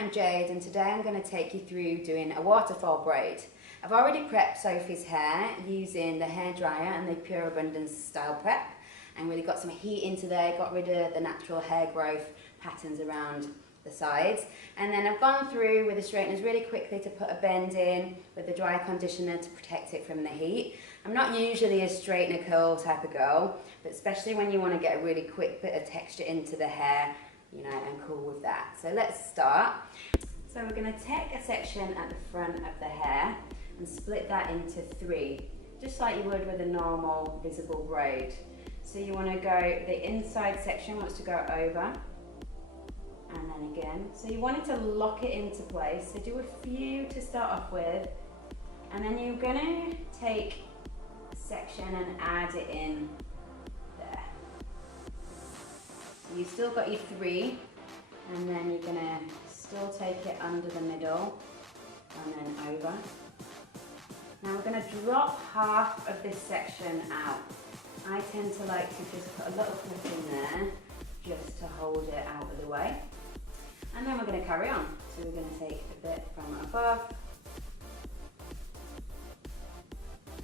I'm Jade and today I'm going to take you through doing a waterfall braid. I've already prepped Sophie's hair using the hairdryer and the Pure Abundance style prep, and really got some heat into there, got rid of the natural hair growth patterns around the sides. And then I've gone through with the straighteners really quickly to put a bend in with the dry conditioner to protect it from the heat. I'm not usually a straightener curl type of girl, but especially when you want to get a really quick bit of texture into the hair, you know, and cool with that. So let's start. So we're going to take a section at the front of the hair and split that into 3, just like you would with a normal visible braid. So you want to go, the inside section wants to go over, and then again. So you want it to lock it into place. So do a few to start off with, and then you're going to take a section and add it in there. So you've still got your 3, and then you're going to still take it under the middle and then over. Now we're going to drop half of this section out. I tend to like to just put a little clip in there just to hold it out of the way. And then we're going to carry on. So we're going to take a bit from above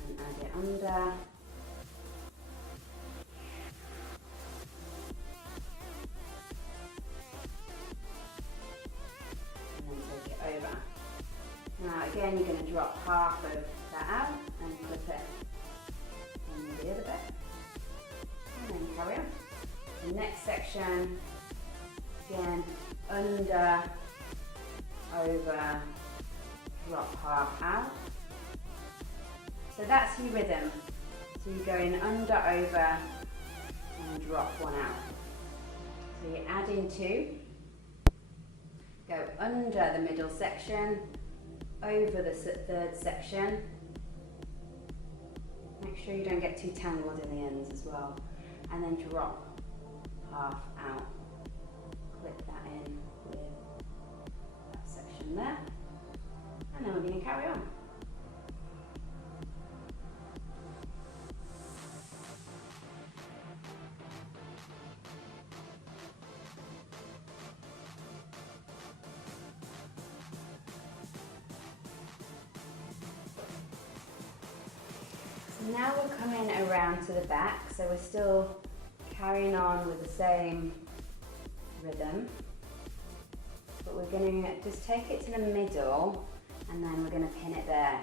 and add it under. And then take it over. Now again, you're going to drop half of that out and clip it on the other bit. And then carry on. The next section, again, under, over, drop half out. So that's your rhythm. So you're going under, over, and drop one out. So you're adding 2, go under the middle section, over the 3rd section. Make sure you don't get too tangled in the ends as well. And then drop half out. Clip that in with that section there. And then we're going to carry on. Now we're coming around to the back, so we're still carrying on with the same rhythm, but we're going to just take it to the middle and then we're going to pin it there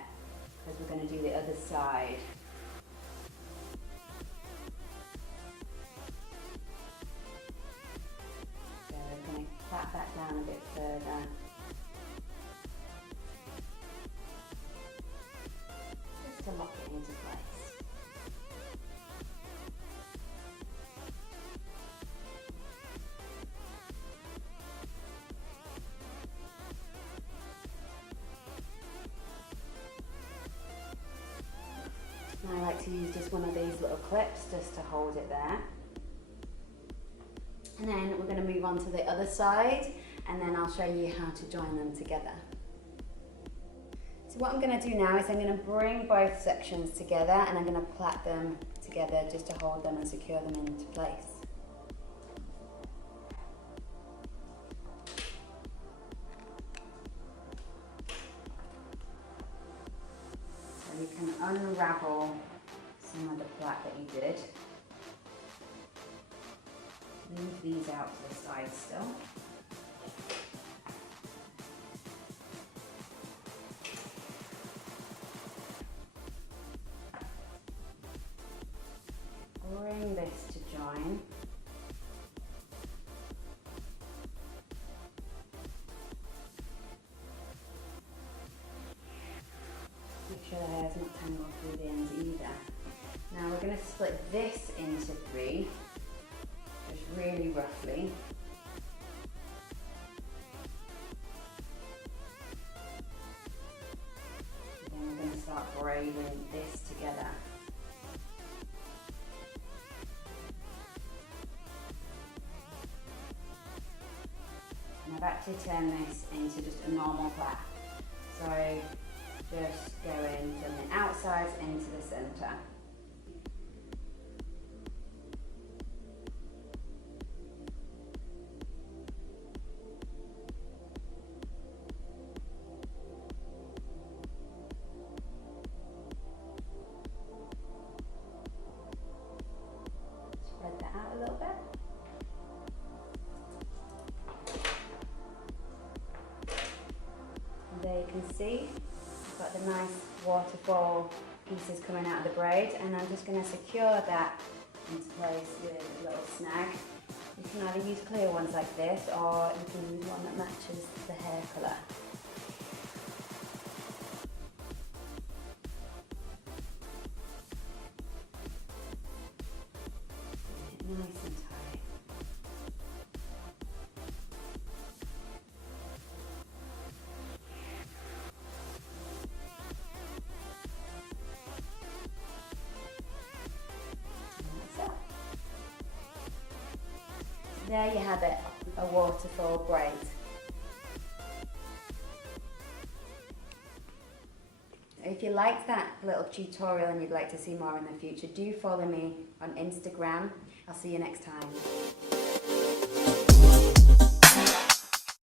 because we're going to do the other side. So we're going to clap that down a bit further. Just to lock it into place. I like to use just one of these little clips just to hold it there. And then we're going to move on to the other side, and then I'll show you how to join them together. So what I'm going to do now is I'm going to bring both sections together and I'm going to plait them together just to hold them and secure them into place. So you can unravel some of the plait that you did. Leave these out to the side still. Bring this to join. Make sure the hair's not tangled through the ends either. Now we're going to split this into 3, just really roughly. And then we're going to start braiding this together. And I've actually turned this into just a normal plait. So just going from the outside into the centre. some nice waterfall pieces coming out of the braid, and I'm just going to secure that into place with a little snag. You can either use clear ones like this, or you can use one that matches the hair colour. Nice and tight. There you have it, a waterfall braid. If you liked that little tutorial and you'd like to see more in the future, do follow me on Instagram. I'll see you next time.